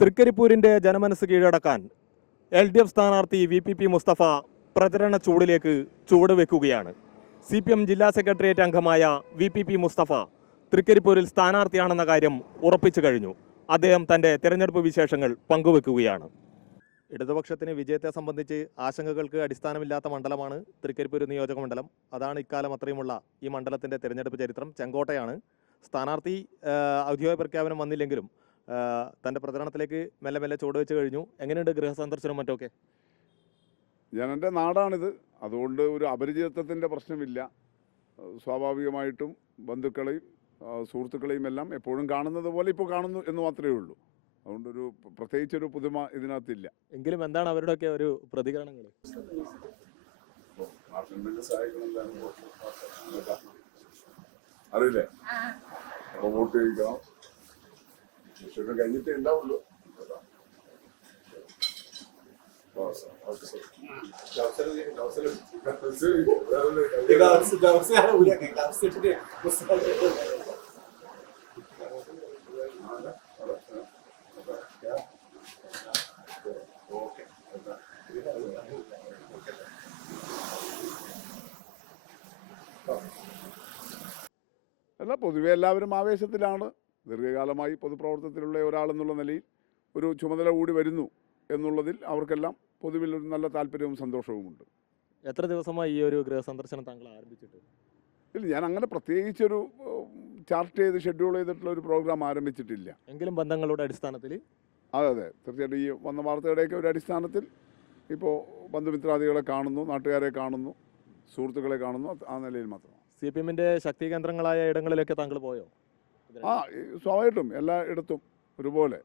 തൃക്കരിപ്പൂരിന്റെ ജനമനസ് കീഴടക്കാൻ LDF സ്ഥാനാർത്ഥി VPP Mustafa പ്രചരണ ചൂടിലേക്ക് ചുവടുവെക്കുകയാണ്. CPM ജില്ലാ സെക്രട്ടേറിയറ്റ് അംഗമായ VPP മുസ്തഫ തൃക്കരിപ്പൂരിൽ സ്ഥാനാർത്ഥിയാണെന്ന കാര്യം ഉറപ്പിച്ചു കഴിഞ്ഞു. അദ്ദേഹം തന്റെ തെരഞ്ഞെടുപ്പ് വിശേഷങ്ങൾ പങ്കുവെക്കുകയാണ്. ഇടതുപക്ഷത്തിന് വിജയത്തെ സംബന്ധിച്ച് ആശങ്കകൾക്ക് അടിസ്ഥാനമില്ലാത്ത മണ്ഡലമാണ് തൃക്കരിപ്പൂർ നിയോജക മണ്ഡലം. അതാണ് ഇക്കാലം അത്രയുമുള്ള ഈ മണ്ഡലത്തിന്റെ തെരഞ്ഞെടുപ്പ് ചരിത്രം. ചെങ്കോട്ടയാണ്. സ്ഥാനാർത്ഥി ഔദ്യോഗിക പ്രഖ്യാപനം വന്നില്ലെങ്കിലും തന്റെ പ്രചരണത്തിലേക്ക് മെല്ലെ മെല്ലെ ചുവടുവെച്ച് കഴിഞ്ഞു. എങ്ങനെയുണ്ട് ഗൃഹസന്ദർശനം മറ്റൊക്കെ? ജനൻ്റെ നാടാണിത്, അതുകൊണ്ട് ഒരു അപരിചിതത്വത്തിൻ്റെ പ്രശ്നമില്ല. സ്വാഭാവികമായിട്ടും ബന്ധുക്കളെയും സുഹൃത്തുക്കളെയും എല്ലാം എപ്പോഴും കാണുന്നത് പോലെ ഇപ്പോൾ കാണുന്നു എന്ന് മാത്രമേ ഉള്ളൂ. അതുകൊണ്ടൊരു പ്രത്യേകിച്ചൊരു പുതുമ ഇതിനകത്തില്ല. എങ്കിലും എന്താണ് അവരുടെയൊക്കെ ഒരു പ്രതികരണങ്ങൾ? അറിയില്ലേ, അപ്പോൾ വോട്ട് ചെയ്യിക്കണം, കഴിഞ്ഞിട്ടേ ഉണ്ടാവുള്ളൂ. അല്ല, പൊതുവെ എല്ലാവരും ആവേശത്തിലാണ്. ദീർഘകാലമായി പൊതുപ്രവർത്തനത്തിലുള്ള ഒരാളെന്നുള്ള നിലയിൽ ഒരു ചുമതല കൂടി വരുന്നു എന്നുള്ളതിൽ അവർക്കെല്ലാം പൊതുവിൽ ഒരു നല്ല താല്പര്യവും സന്തോഷവുമുണ്ട്. എത്ര ദിവസമായി ഈ ഒരു ഗൃഹസന്ദർശനം താങ്കൾ ആരംഭിച്ചിട്ട്? ഇല്ല, ഞാൻ അങ്ങനെ പ്രത്യേകിച്ചൊരു ചാർട്ട് ചെയ്ത് ഷെഡ്യൂൾ ചെയ്തിട്ടുള്ള ഒരു പ്രോഗ്രാം ആരംഭിച്ചിട്ടില്ല. എങ്കിലും ബന്ധങ്ങളുടെ അടിസ്ഥാനത്തിൽ? അതെ, തീർച്ചയായിട്ടും ഈ വന്ന വാർത്തയുടെയൊക്കെ ഒരു അടിസ്ഥാനത്തിൽ ഇപ്പോൾ ബന്ധുമിത്രാദികളെ കാണുന്നു, നാട്ടുകാരെ കാണുന്നു, സുഹൃത്തുക്കളെ കാണുന്നു. ആ നിലയിൽ മാത്രം. CPMന്റെ ശക്തി കേന്ദ്രങ്ങളായ ഇടങ്ങളിലൊക്കെ താങ്കൾ പോയോ? സ്വാഭാവികമായിട്ടും എല്ലാ ഇടത്തും ഒരുപോലെ.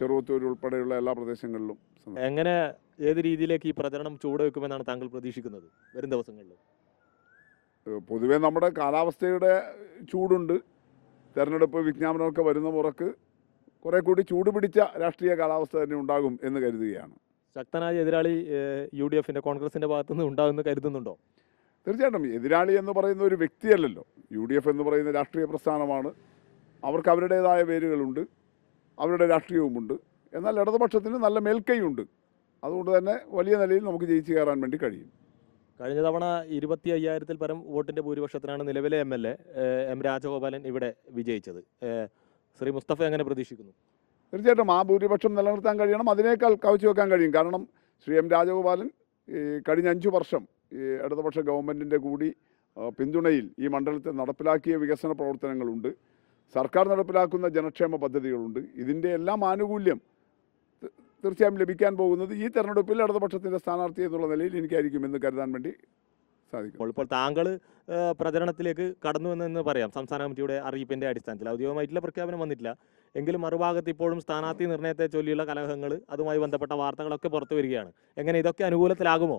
ചെറുവത്തൂർ ഉൾപ്പെടെയുള്ള എല്ലാ പ്രദേശങ്ങളിലും. എങ്ങനെ, ഏത് രീതിയിലേക്ക് ഈ പ്രചരണം ചൂടുവെക്കുമെന്നാണ് താങ്കൾ പ്രതീക്ഷിക്കുന്നത് വരും ദിവസങ്ങളിൽ? പൊതുവെ നമ്മുടെ കാലാവസ്ഥയുടെ ചൂടുണ്ട്. തെരഞ്ഞെടുപ്പ് വിജ്ഞാപനമൊക്കെ വരുന്ന മുറക്ക് കുറെ കൂടി ചൂട് പിടിച്ച രാഷ്ട്രീയ കാലാവസ്ഥ തന്നെ ഉണ്ടാകും എന്ന് കരുതുകയാണ്. ശക്തനായ എതിരാളി UDFന്റെ കോൺഗ്രസിന്റെ ഭാഗത്തുനിന്ന് ഉണ്ടാകുമെന്ന് കരുതുന്നുണ്ടോ? തീർച്ചയായിട്ടും. എതിരാളി എന്ന് പറയുന്ന ഒരു വ്യക്തിയല്ലല്ലോ. UDF എന്ന് പറയുന്ന രാഷ്ട്രീയ പ്രസ്ഥാനമാണ്. അവർക്ക് അവരുടേതായ വേരുകളുണ്ട്, അവരുടെ രാഷ്ട്രീയവുമുണ്ട്. എന്നാൽ ഇടതുപക്ഷത്തിന് നല്ല മേൽക്കൈയുണ്ട്. അതുകൊണ്ട് തന്നെ വലിയ നിലയിൽ നമുക്ക് ജയിച്ചു കയറാൻ വേണ്ടി കഴിയും. കഴിഞ്ഞ തവണ 25,000-ൽ പരം വോട്ടിന്റെ ഭൂരിപക്ഷത്തിനാണ് നിലവിലെ MLA M രാജഗോപാലൻ ഇവിടെ വിജയിച്ചത്. ശ്രീ മുസ്തഫ എങ്ങനെ പ്രതീക്ഷിക്കുന്നു? തീർച്ചയായിട്ടും ആ ഭൂരിപക്ഷം നിലനിർത്താൻ കഴിയണം. അതിനേക്കാൾ കവച്ചു വെക്കാൻ കഴിയും. കാരണം ശ്രീ M രാജഗോപാലൻ കഴിഞ്ഞ 5 വർഷം ഈ ഇടതുപക്ഷ ഗവൺമെൻറ്റിൻ്റെ കൂടി പിന്തുണയിൽ ഈ മണ്ഡലത്തിൽ നടപ്പിലാക്കിയ വികസന പ്രവർത്തനങ്ങളുണ്ട്. സർക്കാർ നടപ്പിലാക്കുന്ന ജനക്ഷേമ പദ്ധതികളുണ്ട്. ഇതിൻ്റെ എല്ലാം ആനുകൂല്യം തീർച്ചയായും ലഭിക്കാൻ പോകുന്നത് ഈ തെരഞ്ഞെടുപ്പിൽ ഇടതുപക്ഷത്തിൻ്റെ സ്ഥാനാർത്ഥി എന്നുള്ള നിലയിൽ എനിക്കായിരിക്കും എന്ന് കരുതാൻ വേണ്ടി സാധിക്കും. ഇപ്പോൾ താങ്കൾ പ്രചരണത്തിലേക്ക് കടന്നു എന്ന് പറയാം. സംസ്ഥാന കമ്മിറ്റിയുടെ അറിയിപ്പിൻ്റെ അടിസ്ഥാനത്തിൽ ഔദ്യോഗികമായിട്ടുള്ള പ്രഖ്യാപനം വന്നിട്ടില്ല. എങ്കിലും മറുഭാഗത്ത് ഇപ്പോഴും സ്ഥാനാർത്ഥി നിർണയത്തെ ചൊല്ലിയുള്ള കലഹങ്ങൾ, അതുമായി ബന്ധപ്പെട്ട വാർത്തകളൊക്കെ പുറത്തു വരികയാണ്. എങ്ങനെ, ഇതൊക്കെ അനുകൂലത്തിലാകുമോ?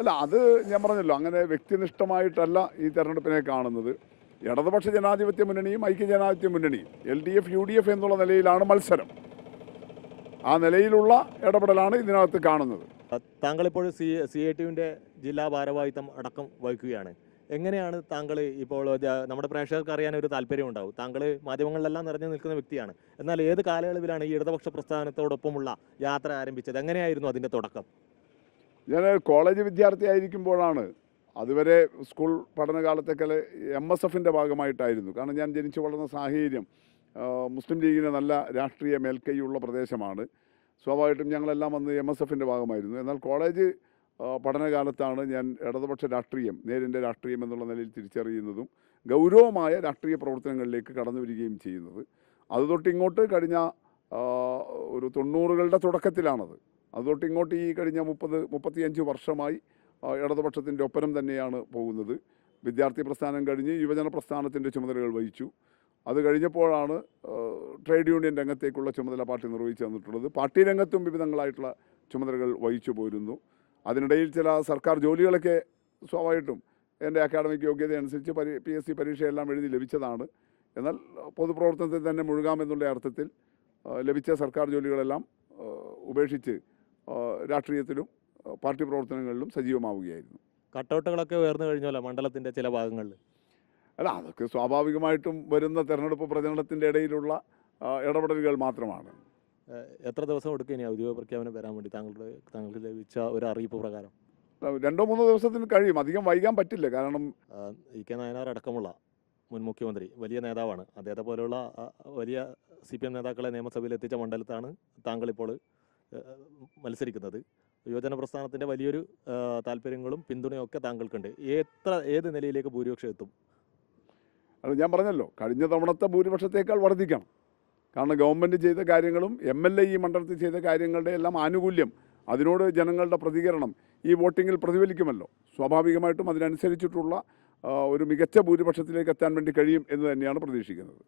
അല്ല, അത് ഞാൻ പറഞ്ഞല്ലോ, അങ്ങനെ വ്യക്തിനിഷ്ഠമായിട്ടല്ല ഈ തെരഞ്ഞെടുപ്പിനെ കാണുന്നത്. ഇടതുപക്ഷ ജനാധിപത്യ മുന്നണിയും ഐക്യജനാധിപത്യ മുന്നണിയും LDF UDF എന്നുള്ള നിലയിലാണ് മത്സരം. ആ നിലയിലുള്ള ഇടപെടലാണ് ഇതിനകത്ത് കാണുന്നത്. താങ്കളിപ്പോൾ CITUവിൻ്റെ ജില്ലാ ഭാരവാഹിത്വം അടക്കം വഹിക്കുകയാണ്. എങ്ങനെയാണ് താങ്കൾ ഇപ്പോൾ, നമ്മുടെ പ്രേക്ഷകർക്ക് അറിയാൻ ഒരു താല്പര്യം ഉണ്ടാവും, താങ്കൾ മാധ്യമങ്ങളിലെല്ലാം നിറഞ്ഞു നിൽക്കുന്ന വ്യക്തിയാണ്. എന്നാൽ ഏത് കാലയളവിലാണ് ഈ ഇടതുപക്ഷ പ്രസ്ഥാനത്തോടൊപ്പമുള്ള യാത്ര ആരംഭിച്ചത്? എങ്ങനെയായിരുന്നു അതിൻ്റെ തുടക്കം? ഞാൻ കോളേജ് വിദ്യാർത്ഥിയായിരിക്കുമ്പോഴാണ്. അതുവരെ സ്കൂൾ പഠനകാലത്തൊക്കെ MSFൻ്റെ ഭാഗമായിട്ടായിരുന്നു. കാരണം ഞാൻ ജനിച്ചു വളർന്ന സാഹചര്യം മുസ്ലിം ലീഗിന് നല്ല രാഷ്ട്രീയ മേൽക്കൈയുള്ള പ്രദേശമാണ്. സ്വാഭാവികമായിട്ടും ഞങ്ങളെല്ലാം വന്ന് MSFൻ്റെ ഭാഗമായിരുന്നു. എന്നാൽ കോളേജ് പഠനകാലത്താണ് ഞാൻ ഇടതുപക്ഷ രാഷ്ട്രീയം, നേരിൻ്റെ രാഷ്ട്രീയം എന്നുള്ള നിലയിൽ തിരിച്ചറിയുന്നതും ഗൗരവമായ രാഷ്ട്രീയ പ്രവർത്തനങ്ങളിലേക്ക് കടന്നു വരികയും ചെയ്യുന്നത്. അതുതൊട്ട് ഇങ്ങോട്ട് കഴിഞ്ഞ ഒരു 90കളുടെ തുടക്കത്തിലാണത്. അതുതൊട്ട് ഇങ്ങോട്ട് ഈ കഴിഞ്ഞ 30-35 വർഷമായി ഇടതുപക്ഷത്തിൻ്റെ ഒപ്പരം തന്നെയാണ് പോകുന്നത്. വിദ്യാർത്ഥി പ്രസ്ഥാനം കഴിഞ്ഞ് യുവജന പ്രസ്ഥാനത്തിൻ്റെ ചുമതലകൾ വഹിച്ചു. അത് കഴിഞ്ഞപ്പോഴാണ് ട്രേഡ് യൂണിയൻ രംഗത്തേക്കുള്ള ചുമതല പാർട്ടി നിർവഹിച്ചു തന്നിട്ടുള്ളത്. പാർട്ടി രംഗത്തും വിവിധങ്ങളായിട്ടുള്ള ചുമതലകൾ വഹിച്ചു പോരുന്നു. അതിനിടയിൽ ചില സർക്കാർ ജോലികളൊക്കെ സ്വാഭാവികമായിട്ടും എൻ്റെ അക്കാഡമിക് യോഗ്യത അനുസരിച്ച് PSC പരീക്ഷയെല്ലാം എഴുതി ലഭിച്ചതാണ്. എന്നാൽ പൊതുപ്രവർത്തനത്തിൽ തന്നെ മുഴുകാമെന്നുള്ള അർത്ഥത്തിൽ ലഭിച്ച സർക്കാർ ജോലികളെല്ലാം ഉപേക്ഷിച്ച് രാഷ്ട്രീയത്തിലും പാർട്ടി പ്രവർത്തനങ്ങളിലും സജീവമാവുകയായിരുന്നു. കട്ടൗട്ടുകളൊക്കെ ഉയർന്നു കഴിഞ്ഞല്ലോ മണ്ഡലത്തിൻ്റെ ചില ഭാഗങ്ങളിൽ? അല്ല, അതൊക്കെ സ്വാഭാവികമായിട്ടും വരുന്ന തെരഞ്ഞെടുപ്പ് പ്രചരണത്തിൻ്റെ ഇടയിലുള്ള ഇടപെടലുകൾ മാത്രമാണ്. എത്ര ദിവസം എടുക്കും ഇനി ഔദ്യോഗിക പ്രഖ്യാപനം വരാൻ വേണ്ടി താങ്കൾക്ക് ലഭിച്ച ഒരു അറിയിപ്പ് പ്രകാരം? 2-3 ദിവസത്തിന് കഴിയും, അധികം വൈകാൻ പറ്റില്ല. കാരണം ഇ കെ നായനാർ അടക്കമുള്ള മുൻ മുഖ്യമന്ത്രി വലിയ നേതാവാണ്. അദ്ദേഹത്തെ പോലെയുള്ള വലിയ CPM നേതാക്കളെ നിയമസഭയിൽ എത്തിച്ച മണ്ഡലത്താണ് താങ്കളിപ്പോൾ മത്സരിക്കുന്നത്. യുവജന പ്രസ്ഥാനത്തിൻ്റെ വലിയൊരു താല്പര്യങ്ങളും പിന്തുണയും ഒക്കെ താങ്കൾക്കുണ്ട്. ഏത് നിലയിലേക്ക് ഭൂരിപക്ഷം എത്തും? അത് ഞാൻ പറഞ്ഞല്ലോ, കഴിഞ്ഞ തവണത്തെ ഭൂരിപക്ഷത്തേക്കാൾ വർദ്ധിക്കണം. കാരണം ഗവൺമെൻറ് ചെയ്ത കാര്യങ്ങളും MLA ഈ മണ്ഡലത്തിൽ ചെയ്ത കാര്യങ്ങളുടെ എല്ലാം ആനുകൂല്യം, അതിനോട് ജനങ്ങളുടെ പ്രതികരണം ഈ വോട്ടിങ്ങിൽ പ്രതിഫലിക്കുമല്ലോ. സ്വാഭാവികമായിട്ടും അതിനനുസരിച്ചിട്ടുള്ള ഒരു മികച്ച ഭൂരിപക്ഷത്തിലേക്ക് എത്താൻ വേണ്ടി കഴിയും എന്ന് തന്നെയാണ് പ്രതീക്ഷിക്കുന്നത്.